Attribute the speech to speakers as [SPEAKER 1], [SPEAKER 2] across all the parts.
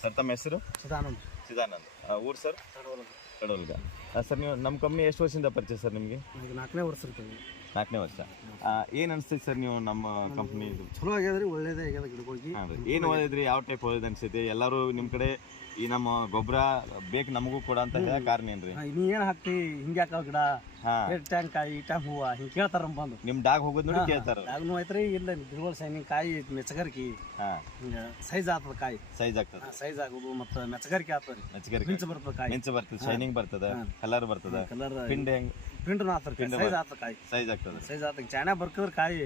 [SPEAKER 1] Sir ತಮ್ಮ ಹೆಸರು?
[SPEAKER 2] ಸದಾನಂದ್
[SPEAKER 1] ಚಿದಾನಂದ್. ಆ, ಊರು ಸರ್? ಕಡೋಲ್ಗ ಸರ್ ನೀವು ನಮ್ಮ ಕಂಪ್ನಿ ಎಷ್ಟು ವರ್ಷದಿಂದ ಪರಿಚಯ ಸರ್ ನಿಮಗೆ?
[SPEAKER 2] ನಾಲ್ಕನೇ ವರ್ಷ ಇರ್ತದೆ
[SPEAKER 1] ನಾಲ್ಕನೇ ವರ್ಷ. ಏನು ಅನಿಸ್ತೈತೆ ಸರ್ ನೀವು ನಮ್ಮ ಕಂಪ್ನಿ
[SPEAKER 2] ಚಲೋ ಆಗ್ಯದ್ರಿ ಒಳ್ಳೇದೇ ಆಗ್ಯದ ಗಿಡಗಳಿಗೆ.
[SPEAKER 1] ಏನು ಓದಿದ್ರಿ ಯಾವ ಟೈಪ್ ಓದಿದ್ ಅನ್ಸೈತಿ ಎಲ್ಲರೂ ನಿಮ್ಮ ಕಡೆ ಈ ನಮ್ಮ ಗೊಬ್ಬರ ಬೇಕು ನಮಗೂ ಕೂಡ ಅಂತ ಹೇಳ ಕಾರಣ ಏನ್ರಿ?
[SPEAKER 2] ನೀ ಏನ್ ಹಾಕ್ತಿ ಹಿಂಗೆ ಹಾಕೋ ಗಿಡ ಎಷ್ಟ್ ಟ್ಯಾಂಕ್ ಕಾಯಿ ಟ್ಯಾಂಕ್ ಹೂವ ಹಿಂಗ್ ಕೇಳ್ತಾರ ಬಂದು.
[SPEAKER 1] ನಿಮ್ಮ ಡಾಗ್ ಹೋಗೋದು ನೋಡಿ ಕೇಳ್ತಾರ.
[SPEAKER 2] ಡಾಗ್ನು ಐತ್ರಿ ಇಲ್ಲ ಗಿಡಗಳು ಸೈನಿಂಗ್ ಕಾಯಿ ಮೆಚ್ಚಗರ್ಕಿ.
[SPEAKER 1] ಹಾಂ.
[SPEAKER 2] ಹಿಂಗ ಸೈಜ್ ಆಗ್ತದ ಕಾಯಿ.
[SPEAKER 1] ಸೈಜ್ ಆಗ್ತದ.
[SPEAKER 2] ಸೈಜ್ ಆಗೋದು ಮತ್ತ ಮೆಚ್ಚಗರ್ಕಿ ಆತದ
[SPEAKER 1] ಮೆಚ್ಚಗರಿ
[SPEAKER 2] ಮಿಂಚ ಬರ್ತದ ಕಾಯಿ.
[SPEAKER 1] ಮಿಂಚು ಬರ್ತದೆ ಶೈನಿಂಗ್ ಬರ್ತದ ಕಲರ್ ಬರ್ತದ
[SPEAKER 2] ಕಲರ್
[SPEAKER 1] ಪಿಂಡ್ ಹೆಂಗ್?
[SPEAKER 2] ಪಿಂಡ್ ಆತದ ಸೈಜ್ ಆತದ ಕಾಯಿ.
[SPEAKER 1] ಸೈಜ್ ಆಗ್ತದ.
[SPEAKER 2] ಸೈಜ್ ಆತದ ಚಾಣ ಬರ್ಕದ್ರ ಕಾಯಿ.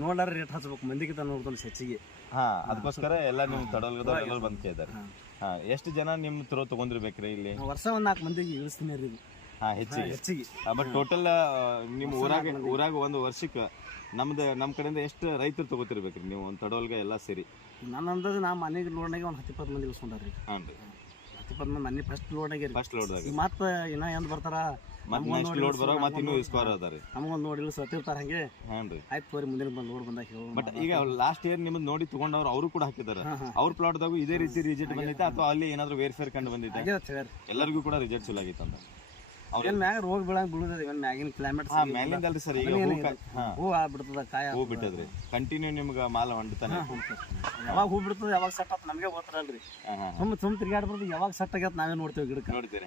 [SPEAKER 2] ನೋಡ್ಲಾರ ರೇಟ್ ಹಚ್ಬೇಕು ಮಂದಿಗಿಂತ ನೋಡ್ತಾನೆ ಹೆಚ್ಚಿಗೆ
[SPEAKER 1] ಹಾ ಅದಕ್ಕೋಸ್ಕರ ಎಲ್ಲ ನಿಮ್ ತಡೋಲ್ಗದವ್ರು ಎಲ್ಲರೂ ಬಂದ್ ಕೇಳಿದಾರೆ ಹಾ ಎಷ್ಟು ಜನ ನಿಮ್ ತ್ರೋ ತಗೊಂಡಿರ್ಬೇಕ್ರಿ ಇಲ್ಲಿ?
[SPEAKER 2] ವರ್ಷ ಒಂದ್ ನಾಲ್ಕು ಮಂದಿಗೆ ಇಳಿಸ್ತೀನಿ ರೀ.
[SPEAKER 1] ಹಾ ಹೆಚ್ಚಿಗೆ.
[SPEAKER 2] ಹೆಚ್ಚಿಗೆ.
[SPEAKER 1] ಬಟ್ ಟೋಟಲ್ ನಿಮ್ ಊರಾಗ ಊರಾಗ ಒಂದು ವರ್ಷಕ್ಕೆ ನಮ್ದು ನಮ್ಮ ಕಡೆಯಿಂದ ಎಷ್ಟು ರೈತರು ತಗೋತಿರ್ಬೇಕ್ರಿ ನೀವು? ಒಂದು ತಡವಲ್ಗ ಎಲ್ಲ ಸೇರಿ.
[SPEAKER 2] ನನ್ನ ಅಂದಾಜು ನಾ ಮನೆಗೆ ನೋಡ್ನಾಗೆ ಒಂದು ಹತ್ತು ಇಪ್ಪತ್ತು ಮಂದಿ ಇಳಿಸ್ಕೊಂಡಾರ್ರಿ.
[SPEAKER 1] ಹಾಂ ರೀ.
[SPEAKER 2] ಇಪ್ಪತ್ತು ಫಸ್ಟ್ ಲೋಡ್ನಾಗೆ ರೀ
[SPEAKER 1] ಫಸ್ಟ್ ಲೋಡ್ದಾಗ
[SPEAKER 2] ಈಗ ಮತ್ತೆ ಇನ್ನ ಎಂದ್ ಬರ್ತಾರ?
[SPEAKER 1] ಮತ್ತೆ ನೆಕ್ಸ್ಟ್ ಲೋಡ್ ಬರೋ ಮತ್ತೆ ಇನ್ನೂ ಇಸ್ಕೋರ್ ಅದಾರಿ
[SPEAKER 2] ನಮಗೊಂದು ನೋಡಿ ಇಳಿಸ್ ಹತ್ತಿರ್ತಾರ ಹಂಗೆ.
[SPEAKER 1] ಹಾಂ ರೀ.
[SPEAKER 2] ಆಯ್ತು ತೋರಿ ಮುಂದಿನ ಬಂದು ಲೋಡ್ ಬಂದಾಗ ಹೇಳು
[SPEAKER 1] ಬಟ್ ಈಗ ಲಾಸ್ಟ್ ಇಯರ್ ನಿಮ್ಮದು ನೋಡಿ ತಗೊಂಡವ್ರು ಅವರು ಕೂಡ ಹಾಕಿದಾರೆ ಅವ್ರ ಪ್ಲಾಟ್ದಾಗೂ ಇದೇ ರೀತಿ ರಿಜೆಕ್ಟ್ ಬಂದೈತೆ ಅಥವಾ ಅಲ್ಲಿ ಏನಾದ್ರು ವೇರ್ಫೇರ್ ಕಂಡು ಬಂದೈತೆ ಎಲ್ಲರಿಗೂ ಕೂಡ ರಿಜೆಕ್ಟ್ ಚಲೋ ಆಗೈತೆ ಅಂತ ಅವ್ರು
[SPEAKER 2] ಏನ್ ಮ್ಯಾಗ ರೋಗ ಬೀಳಂಗ್ ಬೀಳುದ ಇವನ್ ಮ್ಯಾಗಿನ ಕ್ಲೈಮೇಟ್
[SPEAKER 1] ಹಾ ಮ್ಯಾಲಿಂದ ಅಲ್ರಿ ಸರ್ ಈಗ ಹೂ. ಹೂ
[SPEAKER 2] ಆಗ್ಬಿಡ್ತದ ಕಾಯ
[SPEAKER 1] ಹೂ ಬಿಟ್ಟದ್ರಿ. ಕಂಟಿನ್ಯೂ ನಿಮ್ಗೆ ಮಾಲ ಹೊಂಡ್ತಾನೆ
[SPEAKER 2] ಯಾವಾಗ ಹೂ ಬಿಡ್ತದ ಯಾವಾಗ ಸೆಟ್ ಆತ್ ನಮಗೆ ಗೊತ್ತಿರಲ್ರಿ. ಸುಮ್ ಸುಮ್ ತಿರ್ಗಾಡ್ಬಾರ್ದು ಯಾವಾಗ ಸೆಟ್ ಆಗ್ಯದ ನಾವೇ ನೋಡ್ತೇವೆ ಗಿಡಕ್ಕೆ.
[SPEAKER 1] ನೋಡ್ತೀರಿ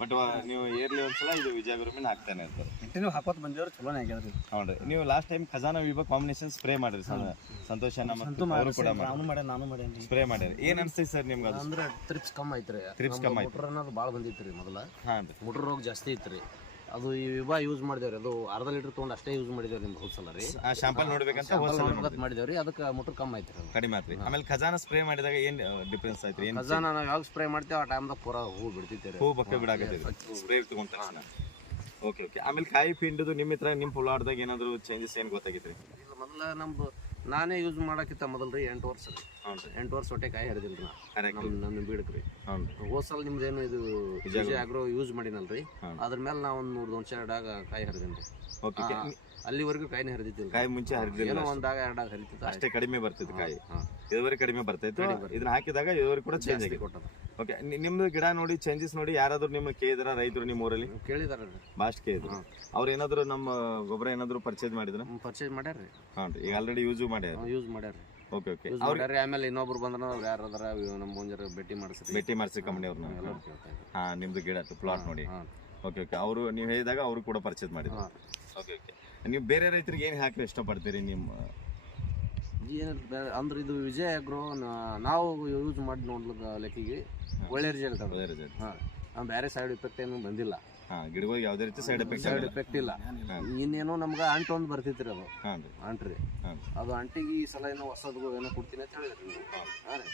[SPEAKER 1] ಬಟ್ ನೀವು ಏರ್ಲಿ ಒಂದ್ಸಲ ಇದು ವಿಜಯ ಗುರುಮಿನ ಹಾಕ್ತಾನೆ ಇರ್ತಾರೆ.
[SPEAKER 2] ಕಂಟಿನ್ಯೂ ಹಾಕೋತ್ ಬಂದೇವ್ರಿ ಚಲೋನೇ ಆಗ್ಯದ್ರಿ.
[SPEAKER 1] ಹೌದ್ರಿ. ನೀವು ಲಾಸ್ಟ್ ಟೈಮ್ ಖಜಾನ ವಿಭಾಗ ಕಾಂಬಿನೇಷನ್ ಸ್ಪ್ರೇ ಮಾಡಿರಿ ಸರ್. ಸಂತೋಷ ನಮ್ಮ ಅವರು ಕೂಡ
[SPEAKER 2] ನಾನು ಮಾಡೇ ನಾನು
[SPEAKER 1] ಸ್ಪ್ರೇ ಮಾಡಿರಿ. ಏನ್ ಅನ್ಸ್ತೈತಿ ಸರ್ ನಿಮ್ಗೆ ಅದು
[SPEAKER 3] ಅಂದ್ರೆ ಟ್ರಿಪ್ಸ್ ಕಮ್ ಐತ್ರಿ
[SPEAKER 1] ಟ್ರಿಪ್ಸ್ ಕಮ್ ಐತ್ರಿ.
[SPEAKER 3] ಭಾಳ ಬಂದಿತ್ರಿ ಮೊದಲ.
[SPEAKER 1] ಹಾಂ
[SPEAKER 3] ಮುಟ್ರ ರೋಗ ಜಾಸ್ತಿ ರೀ ಅದು ಈ ವಿಭಾ ಯೂಸ್ ಮಾಡಿದೇವ್ರಿ. ಅದು ಅರ್ಧ ಲೀಟರ್ ತೊಗೊಂಡು ಅಷ್ಟೇ ಯೂಸ್ ಮಾಡಿದೇವ್ರಿ ನಿಮ್ದು ಹೋದ್ಸಲ ರೀ
[SPEAKER 1] ಆ ಶಾಂಪಲ್ ನೋಡ್ಬೇಕಂತ.
[SPEAKER 3] ಮಾಡಿದೇವ್ರಿ. ಅದಕ್ಕೆ ಮೋಟರ್ ಕಮ್ಮಿ ಅದು.
[SPEAKER 1] ಕಡಿಮೆ ಆತ್ರಿ. ಆಮೇಲೆ ಖಜಾನ ಸ್ಪ್ರೇ ಮಾಡಿದಾಗ ಏನ್ ಡಿಫ್ರೆನ್ಸ್ ಆಯ್ತ್ರಿ? ಏನ್
[SPEAKER 3] ಖಜಾನ ನಾವು ಯಾವಾಗ ಸ್ಪ್ರೇ ಮಾಡ್ತೇವೆ ಆ ಟೈಮ್ದಾಗ ಪೂರ ಹೂ ಬಿಡ್ತಿತ್ತೇರಿ
[SPEAKER 1] ಹೂ ಬಕ್ಕ ಬಿಡಾಗುತ್ತೆ ಸ್ಪ್ರೇ ತಗೊಂತಾರ ಓಕೆ ಓಕೆ ಆಮೇಲೆ ಕಾಯಿ ಪಿಂಡದು ನಿಮ್ಮ ಹತ್ರ ನಿಮ್ಮ ಪುಲಾಡ್ದಾಗ ಏನಾದ್ರು ಚೇಂಜಸ್ ಏನ್ ಗೊತ್ತಾಗಿತ್ರಿ?
[SPEAKER 3] ಇಲ್ಲ ಮೊದಲ ನಮ್ದು ನಾನೇ ಯೂಸ್ ಮಾಡಕ್ಕಿಂತ ಮೊದಲು ರೀ ಎಂಟು ವರ್ಷ ರೀ.
[SPEAKER 1] ರೀ
[SPEAKER 3] ಎಂಟು ವರ್ಷ ಹೊಟ್ಟೆ ಕಾಯಿ ಹರಿದಿಲ್ರಿ
[SPEAKER 1] ನಾನು
[SPEAKER 3] ನಮ್ಮ ನಿಮ್ದು ಏನು ರೀ.
[SPEAKER 1] ಹ್ಞೂ ರೀ
[SPEAKER 3] ಹೋದ್ ಸಲ ನಿಮ್ದೇನು ಇದು ವಿಜಯ ಆಗ್ರೋ ಯೂಸ್ ಮಾಡಿನಲ್ರಿ. ಅದರ ಮೇಲೆ ನಾ ಒಂದು ನೂರು ಒಂದು ಎರಡಾಗ ಕಾಯಿ ಹರಿದೇನ್ರಿ.
[SPEAKER 1] ಓಕೆ
[SPEAKER 3] ಅಲ್ಲಿವರೆಗೂ ಕಾಯಿನೇ ಹರಿದಿದ್ದಿಲ್ಲ
[SPEAKER 1] ಕಾಯಿ ಮುಂಚೆ ಹರಿದಿಲ್ಲ
[SPEAKER 3] ಏನೋ ಒಂದಾಗ ಎರಡಾಗ ಹರಿತಿತ್ತು
[SPEAKER 1] ಅಷ್ಟೇ ಕಡಿಮೆ ಬರ್ತಿತ್ತು ಕಾಯಿ.
[SPEAKER 3] ಇದುವರೆಗೆ
[SPEAKER 1] ಇಳುವರಿ ಕಡಿಮೆ ಬರ್ತೈತೆ ಇದನ್ನ ಹಾಕಿದಾಗ ಇಳುವರಿ ಕೂಡ ಚೇಂಜ್ ಆಗಿ
[SPEAKER 3] ಕೊಟ್ಟದ.
[SPEAKER 1] ಓಕೆ ನಿಮ್ದು ಗಿಡ ನೋಡಿ ಚೇಂಜಸ್ ನೋಡಿ ಯಾರಾದ್ರೂ ನಿಮ್ಮ ಕೇಳಿದ್ರ ರೈತರು ನಿಮ್ಮ ಊರಲ್ಲಿ?
[SPEAKER 3] ಕೇಳಿದಾರ
[SPEAKER 1] ಬಾಸ್ಟ್ ಕೇಳಿದ್ರು ಅವ್ರ ಏನಾದ್ರು ನಮ್ಮ ಗೊಬ್ಬರ ಏನಾದ್ರು ಪರ್ಚೇಸ್ ಮಾಡಿದ್ರ?
[SPEAKER 3] ಪರ್ಚೇಸ್ ಮಾಡ್ಯಾರ್ರಿ.
[SPEAKER 1] ಹಾಂ ಈಗ ಆಲ್ರೆಡಿ ಯೂಸ್ ಮಾಡ್ಯಾರ
[SPEAKER 3] ಯೂಸ್ ಮಾಡ್ಯಾರ
[SPEAKER 1] ಓಕೆ ಓಕೆ
[SPEAKER 3] ಯೂಸ್ ಆಮೇಲೆ ಇನ್ನೊಬ್ರು ಬಂದ್ರ ಅವ್ರು ಯಾರು ಅದಾರ ನಮ್ಮ ಮುಂಜಾನೆ ಭೇಟಿ ಮಾಡಿಸ್ರಿ.
[SPEAKER 1] ಭೇಟಿ ಮಾಡಿಸಿ ಕಂಪನಿ ಅವ್ರನ್ನ ಹಾ ನಿಮ್ದು ಗಿಡ ಪ್ಲಾಟ್ ನೋಡಿ. ಓಕೆ ಓಕೆ ಅವರು ನೀವು ಹೇಳಿದಾಗ ಅವರು ಕೂಡ ಪರ್ಚೇಸ್ ಮಾಡಿದ್ರು. ಓಕೆ ಓಕೆ ನೀವು ಬೇರೆ ರೈತರಿಗೆ ಏನು ಹಾಕಿ ಇಷ್ಟಪಡ್ತೀರಿ ನಿಮ್ಮ
[SPEAKER 3] ಅಂದ್ರೆ ಇದು ವಿಜಯ ಅಗ್ರೋ ನಾವು ಯೂಸ್ ಮಾಡಿ ನೋಡ್ಲಿಕ್ಕೆ ಲೆಕ್ಕಿಗೆ ಒಳ್ಳೆ ರಿಸಲ್ಟ್ ಅದ. ಹಾಂ. ಬೇರೆ ಸೈಡ್ ಇಫೆಕ್ಟ್ ಏನು ಬಂದಿಲ್ಲ.
[SPEAKER 1] ಗಿಡಗಳಿಗೆ ಯಾವುದೇ ರೀತಿ ಸೈಡ್ ಎಫೆಕ್ಟ್
[SPEAKER 3] ಸೈಡ್ ಎಫೆಕ್ಟ್ ಇಲ್ಲ. ಇನ್ನೇನೋ ನಮ್ಗೆ ಅಂಟು ಒಂದು ಬರ್ತಿತ್ರಿ ಅದು. ಅಂಟ್ರಿ ಅದು ಅಂಟಿಗೆ ಈ ಸಲ ಏನೋ ಹೊಸದು ಏನೋ ಕೊಡ್ತೀನಿ ಅಂತ ಹೇಳಿದ್ರಿ. ಹಾಂ ರೀ.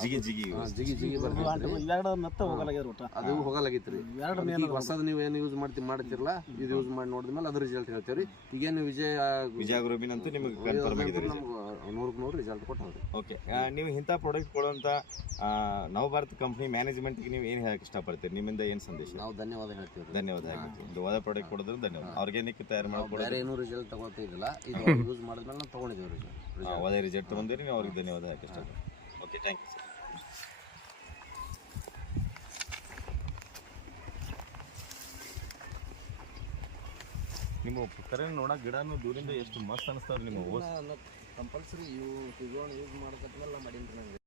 [SPEAKER 1] ಜಿಗಿ ಜಿಗಿ.
[SPEAKER 3] ಹಾ, ಜಿಗಿ ಜಿಗಿ ಬರ್ತಿತ್ರಿ
[SPEAKER 2] ಇವೆರಡು ಮತ್ತೆ ಹೋಗಲಾಗ್ಯಾರ ಒಟ್ಟ
[SPEAKER 3] ಅದು ಹೋಗಲಾಗಿತ್ರಿ
[SPEAKER 2] ಎರಡನೇ
[SPEAKER 3] ಈಗ ಹೊಸದು ನೀವು ಏನು ಯೂಸ್ ಮಾಡ್ತಿ ಮಾಡ್ತಿರಲ್ಲ ಇದು ಯೂಸ್ ಮಾಡಿ ನೋಡಿದ್ಮೇಲೆ ಅದ್ರ ರಿಸಲ್ಟ್ ಹೇಳ್ತೇವ್ರಿ ಈಗೇನು ವಿಜಯ
[SPEAKER 1] ವಿಜಯ ಗ್ರೂಪಿನ್ ಅಂತೂ ನಿಮಗೆ ಕನ್ಫರ್ಮ್ ಆಗಿದೆ
[SPEAKER 3] ನಮ್ಗೆ ನೂರಕ್ಕೆ ನೂರು ರಿಸಲ್ಟ್ ಕೊಟ್ಟವ್ರಿ.
[SPEAKER 1] ಓಕೆ ನೀವು ಇಂಥ ಪ್ರಾಡಕ್ಟ್ ಕೊಡುವಂಥ ನವಭಾರತ್ ಕಂಪ್ನಿ ಮ್ಯಾನೇಜ್ಮೆಂಟ್ಗೆ ನೀವು ಏನು ಹೇಳಕ್ಕೆ ಇಷ್ಟಪಡ್ತೀರಿ? ನಿಮ್ಮಿಂದ ಏನು ಸಂದೇಶ?
[SPEAKER 3] ನಾವು ಧನ್ಯವಾದ ಹೇಳ್ತೀವಿ
[SPEAKER 1] ಧನ್ಯವಾದ ಒಳ್ಳೆ ಪ್ರಾಡಕ್ಟ್ ಕೊಡೋದ್ರ ಧನ್ಯವಾದ. ಆರ್ಗ್ಯಾನಿಕ್ ತಯಾರು ಮಾಡ್ಕೊಡೋದು?
[SPEAKER 3] ಬೇರೆ ಏನೂ ರಿಸಲ್ಟ್ ತಗೋತಿದ್ದಿಲ್ಲ ಇದು ಯೂಸ್ ಮಾಡಿದ್ಮೇಲೆ ನಾವು ತಗೊಂಡಿದ್ದೇವೆ ರಿಸಲ್ಟ್
[SPEAKER 1] ಒಳ್ಳೆ ರಿಸಲ್ಟ್ ಬಂದಿರಿ ನೀವು ಅವ್ರಿಗೆ ಧನ್ಯವಾದ ಹೇಳಕ್ ಇಷ್ಟಪಡ್ತೀವಿ ಓಕೆ ಥ್ಯಾಂಕ್ ಯು ನಿಮ್ಮ ಕರೆ ನೋಡಕ್ ಗಿಡನು ದೂರಿಂದ ಎಷ್ಟು ಮಸ್ತ್ ಅನಿಸ್ತಾವ್ರಿ ನಿಮ್ಮ
[SPEAKER 3] ಕಂಪಲ್ಸರಿ ಇವು ಯೂಸ್ ಮಾಡಕತ್ಮೇಲೆ ಮಾಡಿಲ್ರಿ ನಂಗೆ.